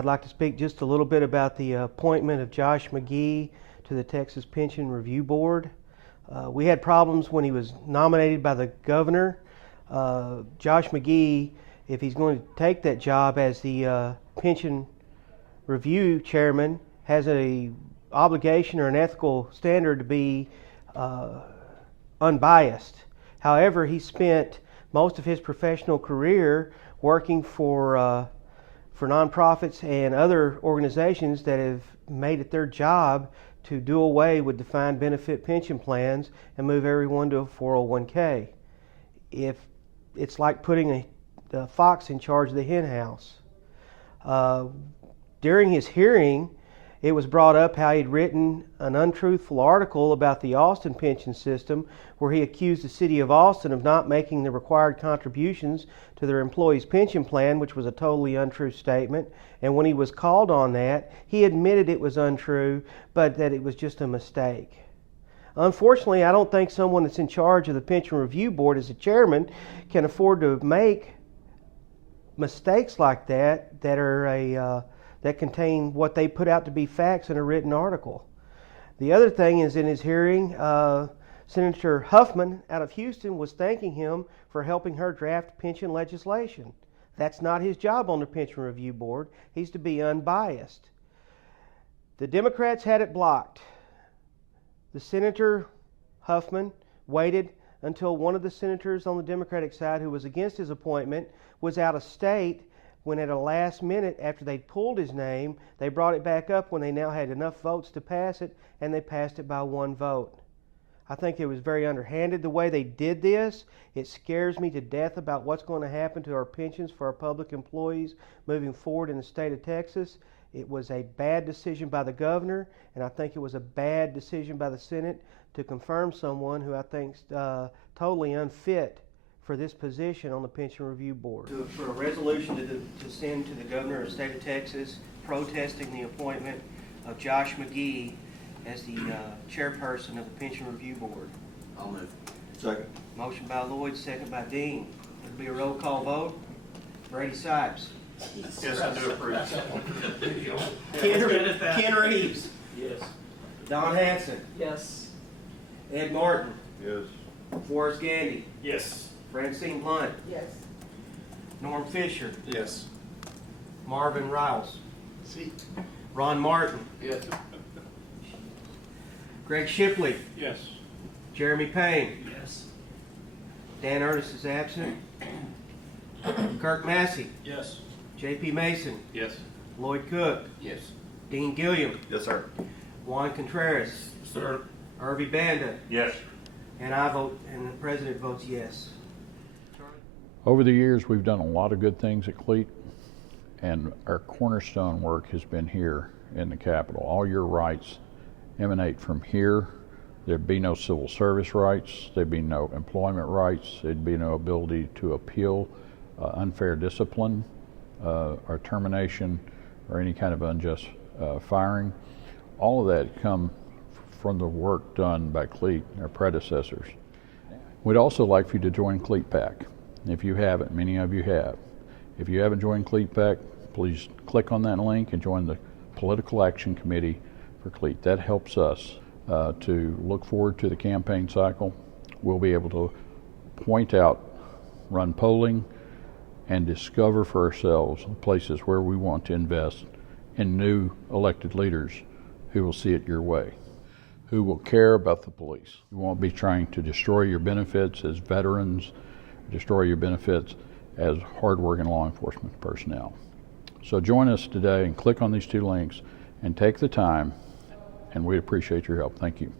I'd like to speak just a little bit about the appointment of Josh McGee to the Texas Pension Review Board. We had problems when he was nominated by the governor. Josh McGee, if he's going to take that job as the Pension Review Chairman, has an obligation or an ethical standard to be unbiased. However, he spent most of his professional career working for nonprofits and other organizations that have made it their job to do away with defined benefit pension plans and move everyone to a 401k. If it's like putting a fox in charge of the hen house. During his hearing, it was brought up how he'd written an untruthful article about the Austin pension system where he accused the city of Austin of not making the required contributions to their employees' pension plan, which was a totally untrue statement. And when he was called on that, he admitted it was untrue, but that it was just a mistake. Unfortunately, I don't think someone that's in charge of the Pension Review Board as a chairman can afford to make mistakes like that that contain what they put out to be facts in a written article. The other thing is, in his hearing, Senator Huffman out of Houston was thanking him for helping her draft pension legislation. That's not his job on the Pension Review Board. He's to be unbiased. The Democrats had it blocked. The Senator Huffman waited until one of the senators on the Democratic side who was against his appointment was out of state, when at a last minute, after they'd pulled his name, they brought it back up when they now had enough votes to pass it, and they passed it by one vote. I think it was very underhanded the way they did this. It scares me to death about what's going to happen to our pensions for our public employees moving forward in the state of Texas. It was a bad decision by the governor, and I think it was a bad decision by the Senate to confirm someone who I think is totally unfit for this position on the Pension Review Board. For a resolution to send to the governor of the state of Texas protesting the appointment of Josh McGee as the chairperson of the Pension Review Board. I'll move. Second. Motion by Lloyd, second by Dean. It'll be a roll call vote. Brady Sipes. Yes, I do approve. Ken Reeves. Yes. Don Hanson. Yes. Ed Martin. Yes. Forrest Gandy. Yes. Francine Blunt. Yes. Norm Fisher. Yes. Marvin Riles. See. Ron Martin. Yes. Greg Shipley. Yes. Jeremy Payne. Yes. Dan Ernest is absent. Kirk Massey. Yes. J.P. Mason. Yes. Lloyd Cook. Yes. Dean Gilliam. Yes, sir. Juan Contreras. Sir. Irby Banda. Yes. And I vote, and the president votes yes. Over the years, we've done a lot of good things at CLEAT, and our cornerstone work has been here in the Capitol. All your rights emanate from here. There'd be no civil service rights, there'd be no employment rights, there'd be no ability to appeal unfair discipline or termination or any kind of unjust firing. All of that come from the work done by CLEAT, our predecessors. We'd also like for you to join CLEAT PAC. If you haven't, many of you have. If you haven't joined CLEAT PAC, please click on that link and join the Political Action Committee for CLEAT. That helps us to look forward to the campaign cycle. We'll be able to point out, run polling, and discover for ourselves places where we want to invest in new elected leaders who will see it your way, who will care about the police. We won't be trying to destroy your benefits as veterans, destroy your benefits as hardworking law enforcement personnel. So join us today and click on these two links and take the time, and we'd appreciate your help. Thank you.